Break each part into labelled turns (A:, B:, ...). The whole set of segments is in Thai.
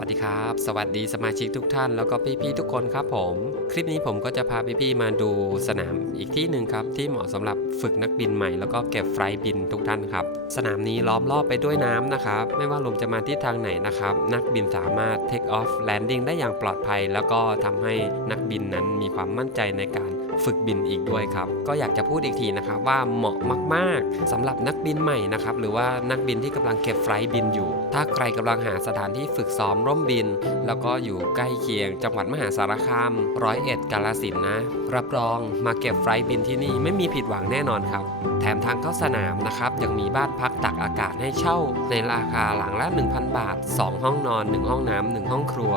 A: วัสดีครับ สวัสดีสมาชิกทุกท่าน แล้วก็พี่ๆทุกคนครับผม คลิปนี้ผมก็จะพาพี่ๆมาดูสนามอีกที่หนึ่งครับ ที่เหมาะสำหรับฝึกนักบินใหม่ แล้วก็เก็บไฟล์บินทุกท่านครับ สนามนี้ล้อมรอบไปด้วยน้ำนะครับ ไม่ว่าลมจะมาที่ทางไหนนะครับ นักบินสามารถ take off landing ได้อย่างปลอดภัย แล้วก็ทำให้นักบินนั้นมีความมั่นใจในการ ฝึกบินอีกด้วยครับ ก็อยากจะพูดอีกทีนะครับว่าเหมาะมากๆสำหรับนักบินใหม่นะครับหรือว่านักบินที่กำลังเก็บไฟล์บินอยู่ ถ้าใครกำลังหาสถานที่ฝึกซ้อมร่มบิน แล้วก็อยู่ใกล้เคียง จังหวัดมหาสารคามร้อยเอ็ดกาลสินนะ รับรองมาเก็บไฟล์บินที่นี่ไม่มีผิดหวังแน่นอนครับ แถมทางเข้าสนามนะครับยังมีบ้านพักตักอากาศให้เช่า ในราคาหลังละ 1,000 บาท 2 ห้องนอน 1 ห้องน้ำ1ห้องครัว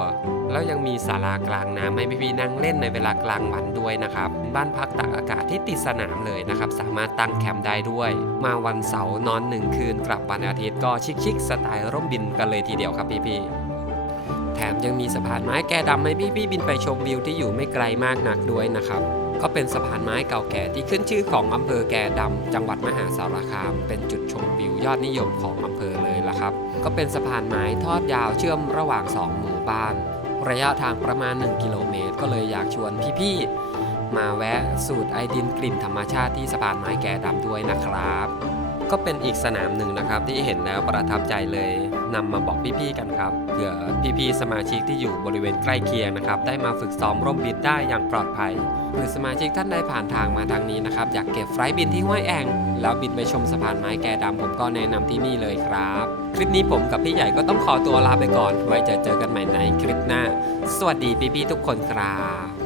A: แล้วยังมีศาลากลางน้ำให้พี่ๆนั่งเล่นในเวลากลางวันด้วยนะครับบ้านพักตักอากาศที่ติดสนามเลยนะครับ สามารถตั้งแคมป์ได้ด้วย มาวันเสาร์นอนหนึ่งคืนกลับวันอาทิตย์ก็ชิคๆสไตล์ร่มบินกันเลยทีเดียวครับพี่ๆแถมยังมีสะพานไม้แก่ดำให้พี่ๆบินไปชมวิวที่อยู่ไม่ไกลมากนักด้วยนะครับก็เป็นสะพานไม้เก่าแก่ที่ขึ้นชื่อของอำเภอแก่ดำจังหวัดมหาสารคาม เป็นจุดชมวิวยอดนิยมของอำเภอเลยละครับ ก็เป็นสะพานไม้ทอดยาวเชื่อมระหว่างสองหมู่บ้าน ระยะทางประมาณ 1 กิโลเมตร ก็เลยอยากชวนพี่ๆ มาแวะสูตรไอดินกลิ่นธรรมชาติที่สะพานไม้แก่ดำด้วยนะครับ ก็เป็นอีกสนามหนึ่งนะครับที่เห็นแล้วประทับใจเลยนำมาบอกพี่ๆกันครับเผื่อพี่ๆสมาชิกที่อยู่บริเวณใกล้เคียงนะครับได้มาฝึกซ้อมร่มบินได้อย่างปลอดภัย หรือสมาชิกท่านใดผ่านทางมาทางนี้นะครับอยากเก็บไฟล์บินที่ห้วยแองแล้วบินไปชมสะพานไม้แก่ดำผมก็แนะนำที่นี่เลยครับ คลิปนี้ผมกับพี่ใหญ่ก็ต้องขอตัวลาไปก่อน ไว้เจอเจอกันใหม่ในคลิปหน้า สวัสดีพี่ๆทุกคนครับ